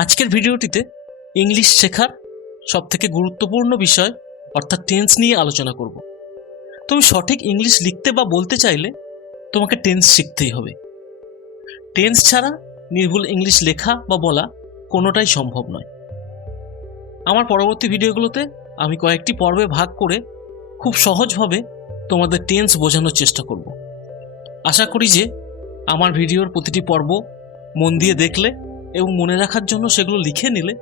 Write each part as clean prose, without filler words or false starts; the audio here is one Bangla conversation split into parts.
আজকের ভিডিওটিতে ইংলিশ শেখার সবথেকে গুরুত্বপূর্ণ বিষয় অর্থাৎ টেন্স নিয়ে আলোচনা করব। তুমি সঠিক ইংলিশ লিখতে বা বলতে চাইলে তোমাকে টেন্স শিখতেই হবে। টেন্স ছাড়া নির্ভুল ইংলিশ লেখা বা বলা কোনোটাই সম্ভব নয়। আমার পরবর্তী ভিডিওগুলোতে আমি কয়েকটি পর্বে ভাগ করে খুব সহজভাবে তোমাদের টেন্স বোঝানোর চেষ্টা করব। আশা করি যে আমার ভিডিওর প্রতিটি পর্ব মন দিয়ে দেখলে এবং মনে রাখার জন্য সেগুলো লিখে নিলে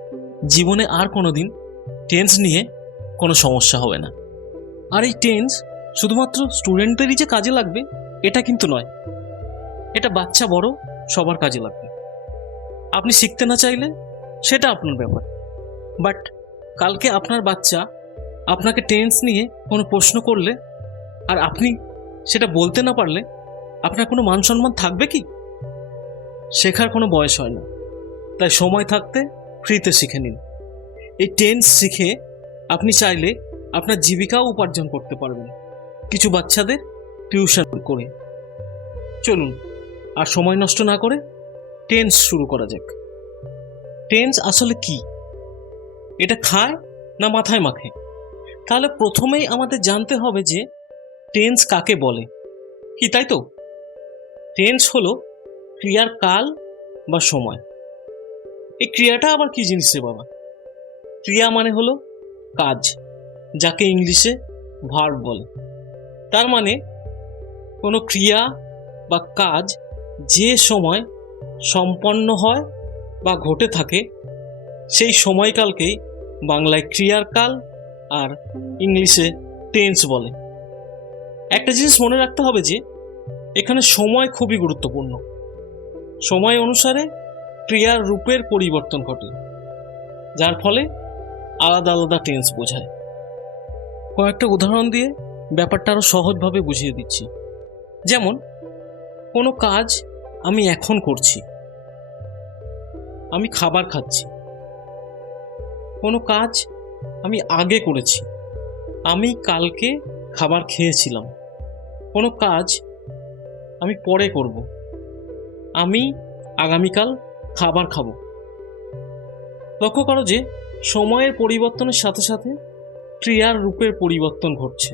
জীবনে আর কোনো দিন টেন্স নিয়ে কোনো সমস্যা হবে না। আর এই টেন্স শুধুমাত্র স্টুডেন্টদেরই যে কাজে লাগবে এটা কিন্তু নয়, এটা বাচ্চা বড় সবার কাজে লাগবে। আপনি শিখতে না চাইলে সেটা আপনার ব্যাপার, বাট কালকে আপনার বাচ্চা আপনাকে টেন্স নিয়ে কোনো প্রশ্ন করলে আর আপনি সেটা বলতে না পারলে আপনার কোনো মান সম্মান থাকবে কি? শেখার কোনো বয়স হয় না, তাই সময় থাকতে ফ্রিতে শিখে নিন। এই টেন্স শিখে আপনি চাইলে আপনার জীবিকাও উপার্জন করতে পারবেন কিছু বাচ্চাদের টিউশন করে। চলুন আর সময় নষ্ট না করে টেন্স শুরু করা যাক। টেন্স আসলে কি, এটা খায় না মাথায় মাখে? তাহলে প্রথমেই আমাদের জানতে হবে যে টেন্স কাকে বলে। কি তাই তো? টেন্স হলো ক্রিয়ার কাল বা সময়। এই ক্রিয়াটা আবার কি জিনিস রে বাবা? ক্রিয়া মানে হলো কাজ, যাকে ইংলিশে ভার্ব বলে। তার মানে কোনো ক্রিয়া বা কাজ যে সময় সম্পন্ন হয় বা ঘটে থাকে সেই সময়কালকেই বাংলায় ক্রিয়ার কাল আর ইংলিশে টেন্স বলে। একটা জিনিস মনে রাখতে হবে যে এখানে সময় খুবই গুরুত্বপূর্ণ। সময় অনুসারে ক্রিয়ার রূপের পরিবর্তন ঘটে, যার ফলে আলাদা আলাদা টেন্স বোঝায়। কয়েকটা উদাহরণ দিয়ে ব্যাপারটা আরো সহজভাবে বুঝিয়ে দিচ্ছি। যেমন কোনো কাজ আমি এখন করছি, আমি খাবার খাচ্ছি। কোনো কাজ আমি আগে করেছি, আমি কালকে খাবার খেয়েছিলাম। কোনো কাজ আমি পরে করব, আমি আগামীকাল খাবার খাবো। লক্ষ্য করো যে সময়ের পরিবর্তনের সাথে সাথে ক্রিয়ার রূপের পরিবর্তন ঘটছে।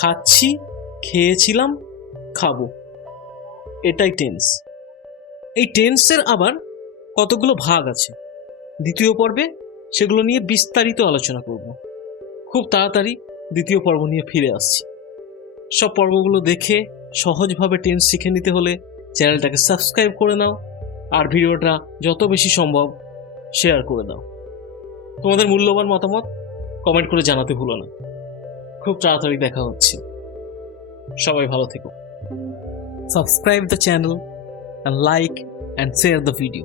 খাচ্ছি, খেয়েছিলাম, খাবো, এটাই টেন্স। এই টেন্সের আবার কতগুলো ভাগ আছে, দ্বিতীয় পর্বে সেগুলো নিয়ে বিস্তারিত আলোচনা করব। খুব তাড়াতাড়ি দ্বিতীয় পর্ব নিয়ে ফিরে আসছি। সব পর্বগুলো দেখে সহজভাবে টেন্স শিখে নিতে হলে চ্যানেলটাকে সাবস্ক্রাইব করে নাও, আর ভিডিওটা যত বেশি সম্ভব শেয়ার করে দাও। তোমাদের মূল্যবান মতামত কমেন্ট করে জানাতে ভুলো না। খুব তাড়াতাড়ি দেখা হচ্ছে। সবাই ভালো থেকো। Subscribe the channel and like and share the video.